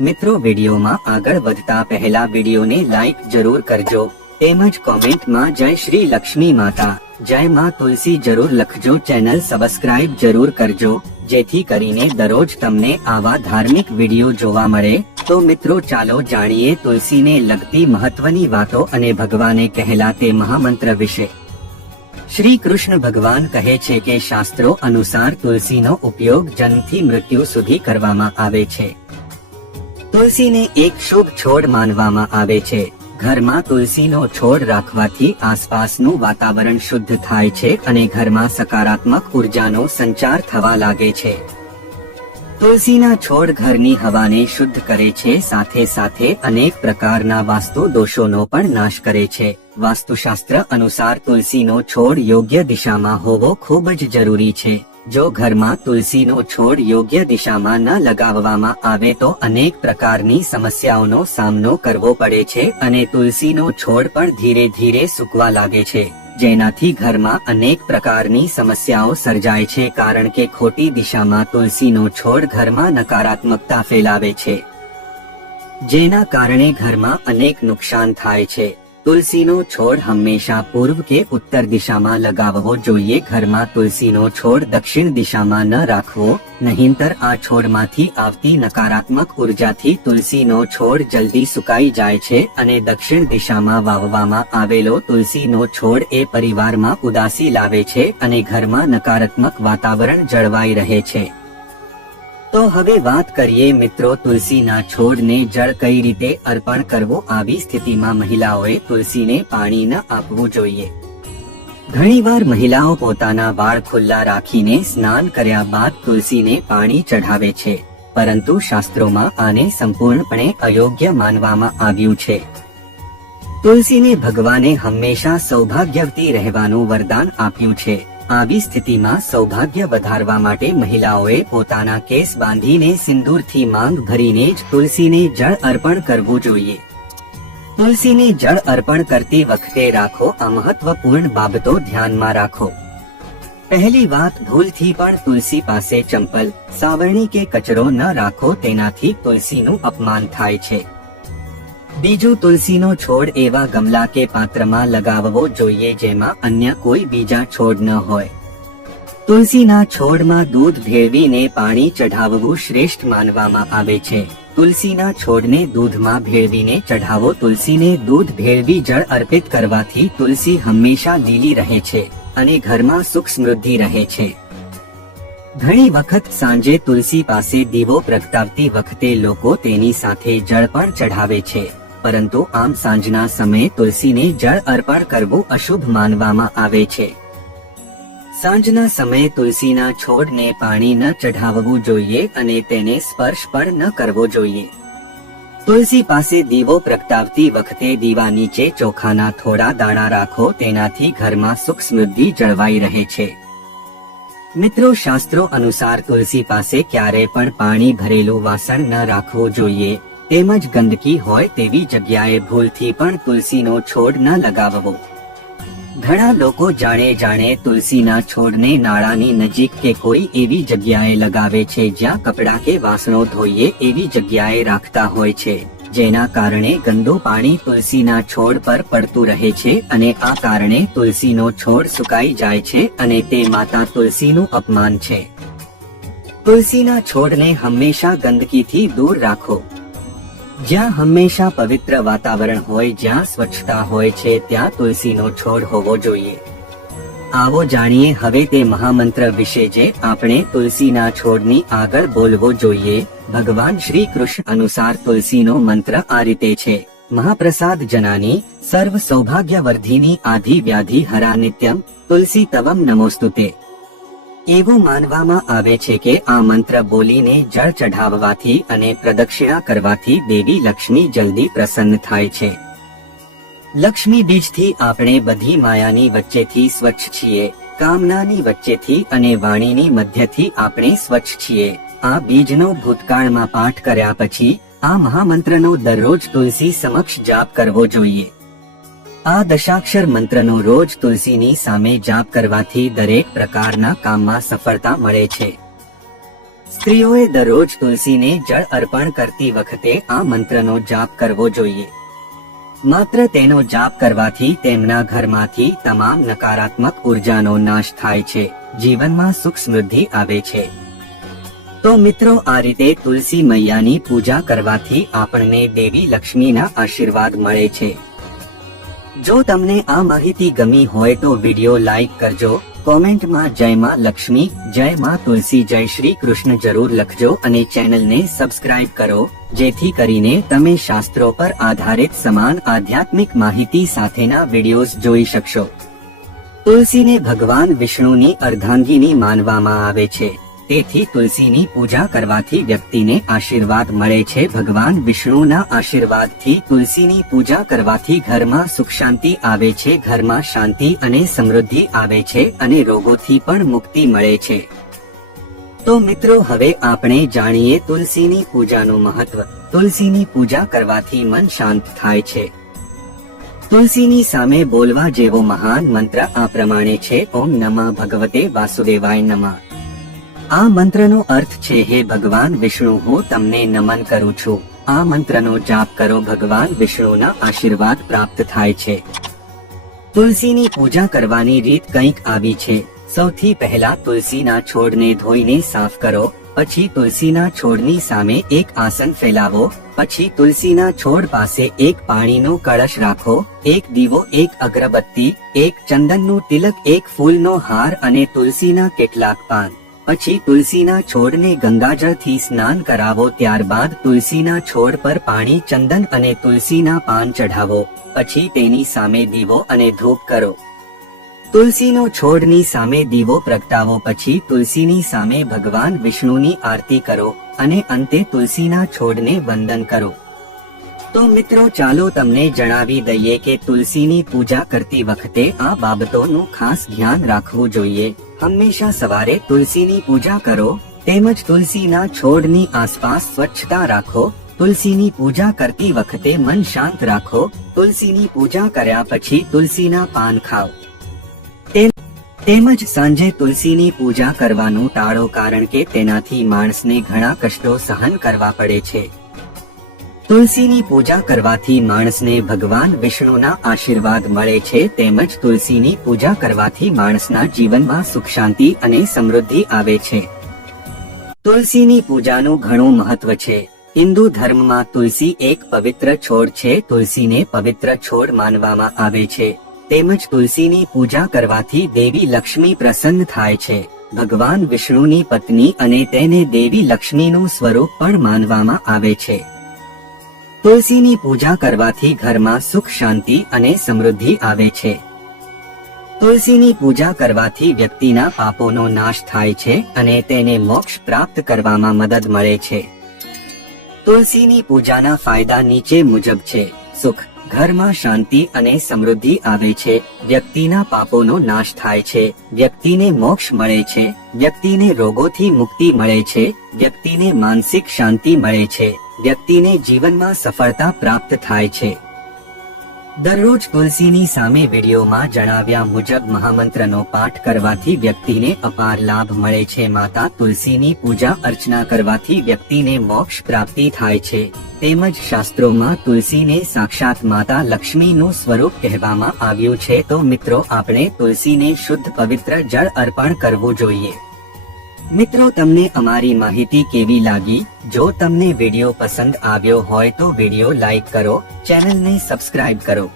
મિત્રો વિડીયોમાં આગળ વધતા પહેલા વિડીયોને લાઈક જરૂર કરજો તેમજ કોમેન્ટમાં જય શ્રી લક્ષ્મી માતા જય માં તુલસી જરૂર લખજો ચેનલ સબસ્ક્રાઇબ જરૂર કરજો જેથી કરીને દરરોજ તમને આવા ધાર્મિક વિડીયો જોવા મળે તો મિત્રો ચાલો જાણીએ તુલસીને લગતી મહત્વની વાતો અને ભગવાને કહેલા તે મહામંત્ર વિશે। શ્રી કૃષ્ણ ભગવાન કહે છે કે શાસ્ત્રો અનુસાર તુલસીનો ઉપયોગ જન્મથી મૃત્યુ સુધી કરવામાં આવે છે। તુલસીને એક શુભ છોડ માનવામાં આવે છે। ઘરમાં તુલસીનો છોડ રાખવાથી આસપાસનું વાતાવરણ શુદ્ધ થાય છે અને ઘરમાં સકારાત્મક ઉર્જાનો સંચાર થવા લાગે છે। તુલસીના છોડ ઘરની હવાને શુદ્ધ કરે છે, સાથે સાથે અનેક પ્રકારના વાસ્તુ દોષોનો પણ નાશ કરે છે। વાસ્તુશાસ્ત્ર અનુસાર તુલસીનો છોડ યોગ્ય દિશામાં હોવો ખૂબ જ જરૂરી છે। જો ઘરમાં તુલસીનો છોડ યોગ્ય દિશામાં ન લગાવવામાં આવે તો અનેક પ્રકારની સમસ્યાઓનો સામનો કરવો પડે છે અને તુલસીનો છોડ પણ ધીરે ધીરે સૂકવા લાગે છે, જેનાથી ઘરમાં અનેક પ્રકારની સમસ્યાઓ સર્જાય છે, કારણ કે ખોટી દિશામાં તુલસીનો છોડ ઘરમાં નકારાત્મકતા ફેલાવે છે, જેના કારણે ઘરમાં અનેક નુકસાન થાય છે। તુલસીનો છોડ હંમેશા પૂર્વ કે ઉત્તર દિશામાં લગાવવો જોઈએ। ઘરમાં તુલસીનો છોડ દક્ષિણ દિશામાં ન રાખવો, નહીંતર આ છોડમાંથી આવતી નકારાત્મક ઉર્જાથી તુલસીનો છોડ જલ્દી સુકાઈ જાય છે અને દક્ષિણ દિશામાં વાવવામાં આવેલો તુલસીનો છોડ એ પરિવારમાં ઉદાસી લાવે છે અને ઘરમાં નકારાત્મક વાતાવરણ જળવાઈ રહે છે। તો હવે વાત કરીએ મિત્રો તુલસીના છોડને જળ કઈ રીતે અર્પણ કરવો। આવી સ્થિતિમાં મહિલાઓએ તુલસીને પાણી ન આપવું જોઈએ। ઘણીવાર મહિલાઓ પોતાના વાળ ખુલ્લા રાખીને સ્નાન કર્યા બાદ તુલસીને પાણી ચઢાવે છે, પરંતુ શાસ્ત્રોમાં આને સંપૂર્ણપણે અયોગ્ય માનવામાં આવ્યું છે। તુલસીને ભગવાને હંમેશા સૌભાગ્યવતી રહેવાનું વરદાન આપ્યું છે। આવી સ્થિતિમાં સૌભાગ્ય વધારવા માટે મહિલાઓએ પોતાના કેસ બાંધીને સિંદૂરથી માંગ ભરીને જ તુલસીને જળ અર્પણ કરવું જોઈએ। તુલસીને જળ અર્પણ કરતી વખતે રાખો આ મહત્વપૂર્ણ બાબતો ધ્યાનમાં રાખો। પહેલી વાત, ભૂલથી પણ તુલસી પાસે ચંપલ, સાવરણી કે કચરો ન રાખો, તેનાથી તુલસીનું અપમાન થાય છે। બીજું, તુલસીનો છોડ એવા ગમલા કે પાત્રમાં લગાવવો જોઈએ જેમાં અન્ય કોઈ બીજા છોડ ન હોય। તુલસીના છોડમાં દૂધ ભેળવીને પાણી ચઢાવવું શ્રેષ્ઠ માનવામાં આવે છે। તુલસીના છોડને દૂધમાં ભેળવીને ચઢાવો। તુલસીને દૂધ ભેળવી જળ અર્પિત કરવાથી તુલસી હંમેશા લીલી રહે છે અને ઘરમાં સુખ સમૃદ્ધિ રહે છે। ઘણી વખત સાંજે તુલસી પાસે દીવો પ્રગટાવતી વખતે લોકો તેની સાથે જળ પણ ચઢાવે છે, પરંતુ આમ સાંજના સમયે તુલસીને જળ અર્પણ કરવું અશુભ માનવામાં આવે છે। સાંજના સમયે તુલસીના છોડને પાણી ન ચઢાવવું જોઈએ અને તેને સ્પર્શ પણ ન કરવો જોઈએ। તુલસી પાસે દીવો પ્રગટાવતી વખતે દીવા નીચે ચોખાના થોડા દાણા રાખો, તેનાથી ઘરમાં સુખ સમૃદ્ધિ જળવાઈ રહે છે। મિત્રો, શાસ્ત્રો અનુસાર તુલસી પાસે ક્યારે પણ પાણી ભરેલું વાસણ ન રાખવું જોઈએ, તેમજ ગંદકી હોય તેવી જગ્યાએ ભૂલથી પણ તુલસીનો છોડ ન લગાવવો। ઘણા લોકો જાણે તુલસીના છોડને નાળાની નજીક કે કોઈ એવી જગ્યાએ લગાવે છે જ્યાં કપડાં કે વાસણો ધોઈએ એવી જગ્યાએ રાખતા હોય છે, જેના કારણે ગંદુ પાણી તુલસીના છોડ પર પડતું રહે છે અને આ કારણે તુલસીનો છોડ સુકાઈ જાય છે અને તે માતા તુલસીનું અપમાન છે। તુલસીના છોડને હંમેશા ગંદકીથી દૂર રાખો। જ્યાં હંમેશા પવિત્ર વાતાવરણ હોય, જ્યાં સ્વચ્છતા હોય છે, ત્યાં તુલસીનો છોડ હોવો જોઈએ। આવો જાણીએ હવે તે મહામંત્ર વિશે જે આપણે તુલસીના છોડની આગળ બોલવો જોઈએ। ભગવાન શ્રી કૃષ્ણ અનુસાર તુલસીનો મંત્ર આ રીતે છે, મહાપ્રસાદ જનાની સર્વ સૌભાગ્યવર્ધિની આધિ વ્યાધિ હરા નિત્યમ તુલસી તવમ નમોસ્તુતે। એવું માનવામાં આવે છે કે આ મંત્ર બોલીને જળ ચઢાવવાથી અને પ્રદક્ષિણા કરવાથી દેવી લક્ષ્મી જલ્દી પ્રસન્ન થાય છે। લક્ષ્મી બીજથી આપણે બધી માયાની વચ્ચેથી સ્વચ્છ છીએ, કામનાની વચ્ચેથી અને વાણીની મધ્યથી આપણે સ્વચ્છ છીએ। આ બીજનો ભૂતકાળમાં પાઠ કર્યા પછી આ મહામંત્રનો દરરોજ તુલસી સમક્ષ જાપ કરવો જોઈએ। આ દશાક્ષર મંત્રનો રોજ તુલસીની સામે જાપ કરવાથી દરેક પ્રકારના કામમાં સફળતા મળે છે। સ્ત્રીઓએ દરરોજ તુલસીને જળ અર્પણ કરતી વખતે આ મંત્રનો જાપ કરવો જોઈએ. માત્ર તેનો જાપ કરવાથી તેમના ઘરમાંથી તમામ નકારાત્મક ઉર્જાનો નાશ થાય છે, જીવનમાં સુખ સમૃદ્ધિ આવે છે. તો મિત્રો, આ રીતે તુલસી મૈયાની પૂજા કરવાથી આપણને દેવી લક્ષ્મીના આશીર્વાદ મળે છે. જો તમને આ માહિતી ગમી હોય તો વિડિયો લાઈક કરજો, કોમેન્ટમાં જય માં લક્ષ્મી, જય માં તુલસી, જય શ્રી કૃષ્ણ જરૂર લખજો અને ચેનલને સબસ્ક્રાઇબ કરો, જેથી કરીને તમે શાસ્ત્રો પર આધારિત સમાન આધ્યાત્મિક માહિતી સાથેના વિડિયોઝ જોઈ શકશો. તુલસીને ભગવાન વિષ્ણુની અર્ધાંગિની માનવામાં આવે છે, તેથી તુલસીની પૂજા કરવાથી વ્યક્તિને આશીર્વાદ મળે છે. ભગવાન વિષ્ણુના આશીર્વાદથી તુલસીની પૂજા કરવાથી ઘરમાં સુખ શાંતિ આવે છે, ઘરમાં શાંતિ અને સમૃદ્ધિ આવે છે અને રોગોથી પણ મુક્તિ મળે છે. તો મિત્રો, હવે આપણે જાણીએ તુલસીની પૂજાનું મહત્વ. તુલસીની પૂજા કરવાથી મન શાંત થાય છે. તુલસીની સામે બોલવા જેવો મહાન મંત્ર આ પ્રમાણે છે: ઓમ નમઃ ભગવતે વાસુદેવાય નમઃ. આ મંત્રનો અર્થ છે, હે ભગવાન વિષ્ણુ, હું તમને નમન કરું છું. આ મંત્રનો જાપ કરો, ભગવાન વિષ્ણુના આશીર્વાદ પ્રાપ્ત થાય છે. તુલસીની પૂજા કરવાની રીત કંઈક આવી છે. સૌથી પહેલા તુલસીના છોડને ધોઈને સાફ કરો, પછી તુલસીના છોડની સામે એક આસન ફેલાવો, પછી તુલસીના છોડ પાસે એક પાણીનો કળશ રાખો, એક દીવો, એક અગરબત્તી, એક ચંદનનું તિલક, એક ફૂલનો હાર અને તુલસીના કેટલાક પાન. પછી તુલસીના છોડને ગંગાજળથી સ્નાન કરાવો. ત્યારબાદ તુલસીના છોડ પર પાણી, ચંદન અને તુલસીના પાન ચઢાવો. પછી તેની સામે દીવો અને ધૂપ કરો. તુલસીનો છોડની સામે દીવો પ્રગટાવો. પછી તુલસીની સામે ભગવાન વિષ્ણુની આરતી કરો અને અંતે તુલસીના છોડને વંદન કરો. તો મિત્રો, ચાલો તમને જણાવી દઈએ કે તુલસીની પૂજા કરતી વખતે આ બાબતોનું ખાસ ધ્યાન રાખવું જોઈએ. હંમેશા સવારે તુલસીની પૂજા કરો, તેમજ તુલસીના છોડની આસપાસ સ્વચ્છતા રાખો. તુલસીની પૂજા કરતી વખતે મન શાંત રાખો. તુલસીની પૂજા કર્યા પછી તુલસીના પાન ખાઓ. તેમજ સાંજે તુલસીની પૂજા કરવાનું ટાળો, કારણ કે તેનાથી માણસને ઘણા કષ્ટો સહન કરવા પડે છે. તુલસીની પૂજા કરવાથી માણસને ભગવાન વિષ્ણુના આશીર્વાદ મળે છે, તેમજ તુલસીની પૂજા કરવાથી માણસના જીવનમાં સુખ શાંતિ અને સમૃદ્ધિ આવે છે. તુલસીની પૂજાનું ઘણું મહત્વ છે. હિન્દુ ધર્મમાં તુલસી એક પવિત્ર છોડ છે. તુલસીને પવિત્ર છોડ માનવામાં આવે છે, તેમજ તુલસીની પૂજા કરવાથી દેવી લક્ષ્મી પ્રસન્ન થાય છે. ભગવાન વિષ્ણુની પત્ની અને તેને દેવી લક્ષ્મીનું સ્વરૂપ પણ માનવામાં આવે છે. તુલસીની પૂજા કરવાથી ઘરમાં સુખ શાંતિ અને સમૃદ્ધિ આવે છે. તુલસીની પૂજા કરવાથી વ્યક્તિના પાપોનો નાશ થાય છે અને તેને મોક્ષ પ્રાપ્ત કરવામાં મદદ મળે છે. તુલસીની પૂજાના ફાયદા નીચે મુજબ છે: સુખ, ઘરમાં શાંતિ અને સમૃદ્ધિ આવે છે. વ્યક્તિના પાપોનો નાશ થાય છે. વ્યક્તિને મોક્ષ મળે છે. વ્યક્તિને રોગોથી મુક્તિ મળે છે. વ્યક્તિને માનસિક શાંતિ મળે છે. વ્યક્તિને જીવનમાં સફળતા પ્રાપ્ત થાય છે. દરરોજ તુલસીની સામે વિડીયોમાં જણાવ્યા મુજબ મહામંત્રનો પાઠ કરવાથી વ્યક્તિને અપાર લાભ મળે છે. માતા તુલસીની પૂજા અર્ચના કરવાથી વ્યક્તિને મોક્ષ પ્રાપ્તિ થાય છે. તેમજ શાસ્ત્રોમાં તુલસીને સાક્ષાત માતા લક્ષ્મીનું સ્વરૂપ કહેવામાં આવ્યું છે. તો મિત્રો, આપણે તુલસીને શુદ્ધ પવિત્ર જળ અર્પણ કરવું જોઈએ. મિત્રો, તમને અમારી માહિતી કેવી લાગી? જો તમને વિડીયો પસંદ આવ્યો હોય તો વિડીયો લાઈક કરો, ચેનલને સબસ્ક્રાઇબ કરો.